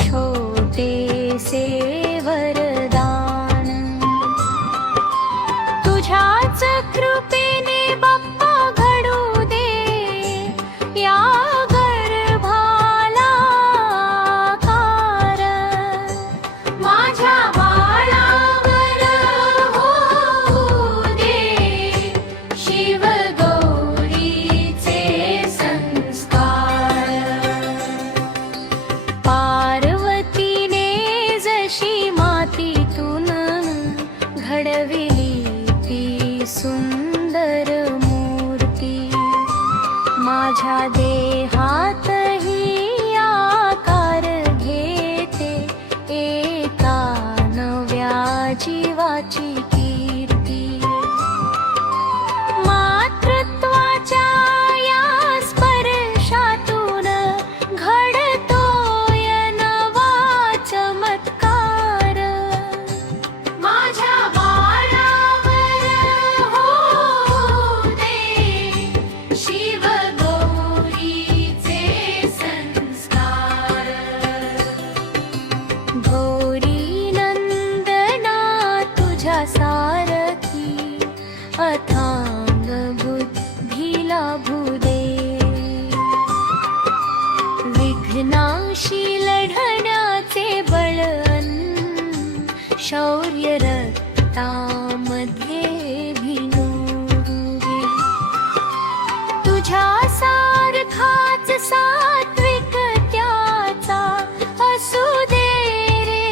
छोटे से वरदान, तुझ्याच कृपेने बाप्पा घडू दे या गर्भाला आकार, माझ्या बाळावर होऊ दे शिवगौरीचे संस्कार. पार्वतीने जशी मातीतून घडविली ती सुंदर मूर्ती, माझ्या देहातही आकार घेते एका नव्या जीवाची कीर्ती. मातृत्वाच्या या स्पर्शातून घडतोय नवा चमत्कार, माझ्या बाळावर होऊ दे शिवगौरीचे संस्कार. गौरी नंदना तुझ्या सारथी अथांग बुद्धीला भुदे, विघ्नाशी लढण्याचे बळन शौर्य रक्तामध्ये भिनूगे. तुझ्या सारखाच सात्विक त्याचा असू दे रे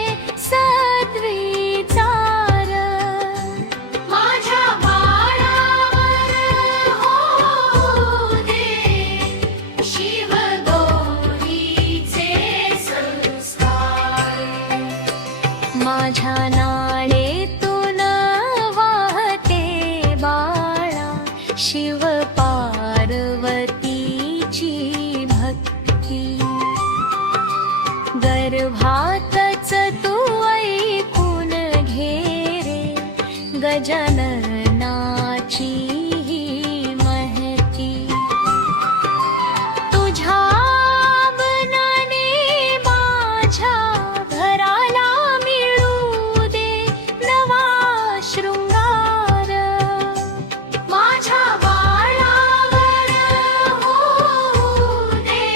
सद्विचार, माझ्या बाळावर होऊ दे शिवगौरीचे संस्कार. माझ्या नाळेतून वाहते बाळा शिव पार्वतीची भक्ती, गर्भातच तू ऐकून घे रे गजाननाची ही महती. तुझ्या आगमनाने माझ्या घराला मिळू दे नवा शृंगार, माझ्या बाळावर होऊ दे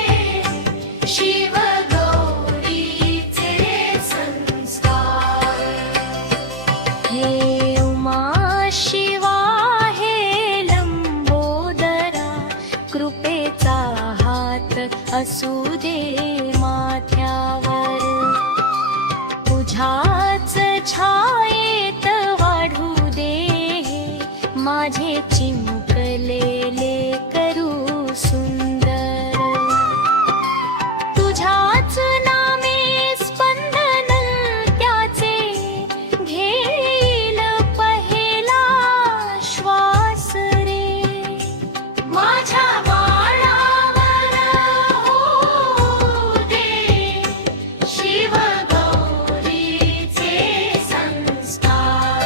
शिवगौरीचे संस्कार. हे उमा शिवा हे लंबोदरा, कृपेचा हात असू दे माथ्यावर, तुझ्याच छायेत वाढू दे माझे चिमुकलेले करू सुंदर. तुझ्याच नामे स्पंदन त्याचे घेईल पहिला श्वास रे, माझ्या बाळावर होऊ दे शिवगौरीचे संस्कार.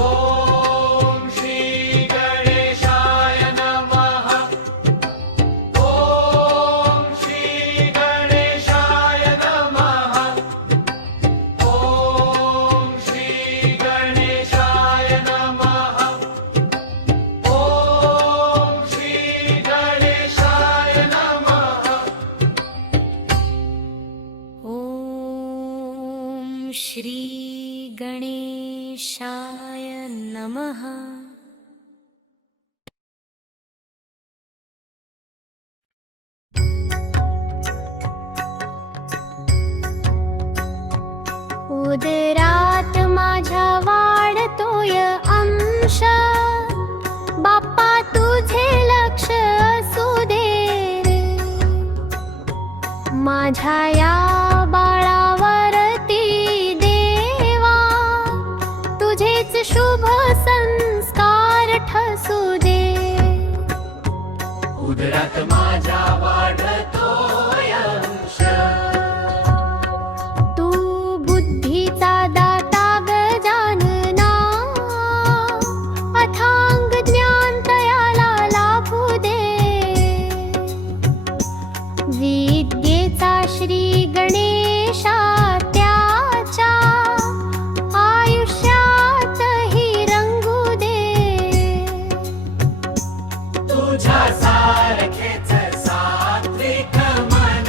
ओम श्री गणेशाय नमः. ओम श्री गणेशाय नमः. ओम श्री गणेशाय नमः. ओम श्री गणेशाय नमः. ओम श्री गणेशाय नमः. उदरात माझ्या वाढतोय अंश, बाप्पा तुझे लक्ष असू दे रे. माझ्या या बाळावरती देवा तुझेच शुभ संस्कार ठसू दे. उदरात माझ्या वाढतोय अंश, तू बुद्धीचा दाता गजानना, अथांग ज्ञान तयाला लाभू दे. विद्या आरोग्येचा श्री गणेशा त्याच्या आयुष्यातही रंगू दे. तुझ्या सारखेच सात्विक मन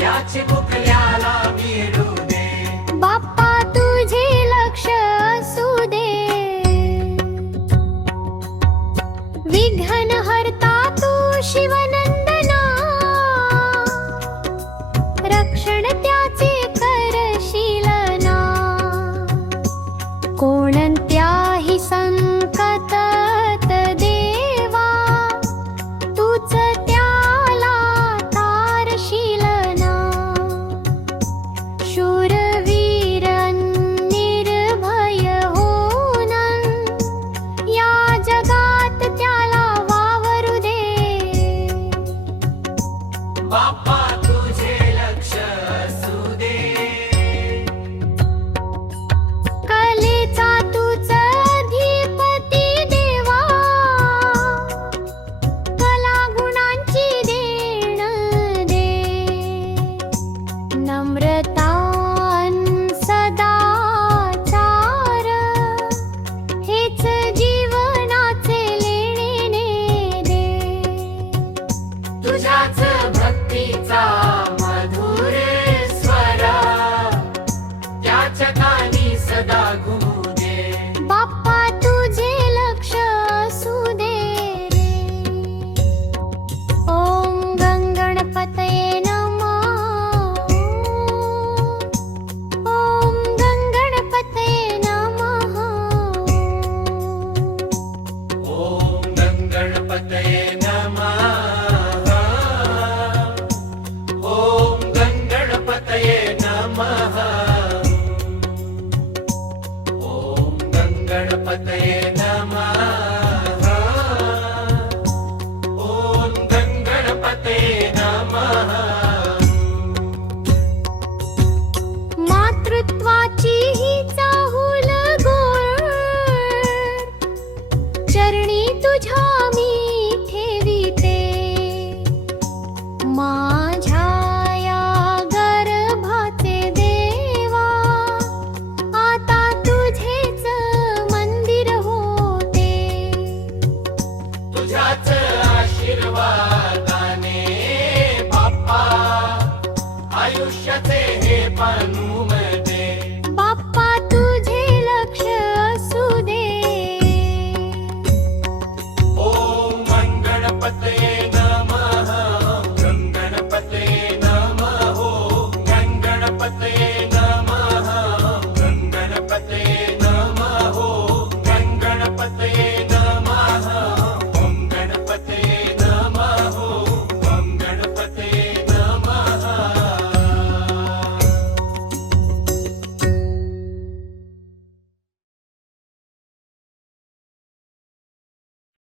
याची बुकल्याला मिळू दे. बाप्पा तुझे लक्ष असू दे. विघ्न हरता तू शिवनंदना रक्षण त्याचे करशील ना. कोणत्याही संकटात देवा तूच त्याला तारशील ना. शूरवीर निर्भय होऊन या जगात त्याला वावरू दे. बाप्पा तुझे लक्ष असू दे. कलेचा तूच अधिपती देवा कला गुणांची देण दे. नम्रता अन सदाचार हेच जीवनाचे लेणे दे. तुझ्याच भक्तीचा मधुर स्वर त्याच्या कानी सदा घुमू दे. बाप्पा तुझे लक्ष असू दे रे. ओम गंगणपतये नमः. ओम गंगणपतये नमः. ओम गणपतये नमः. ओम गणपतये नमः. ओम गणपतये नमः. ओम गणपतये नमः. मातृत्वाची ही चाहूल गोड चरणी तुझ्या मी ठेविते. माझ्या या गर्भाचे देवा आता तुझेच मंदिर होते. तुझ्याच आशीर्वादाने बाप्पा आयुष्याचे हे पानू दे. बाप्पा तुझे लक्ष असू दे. ओम गणपतये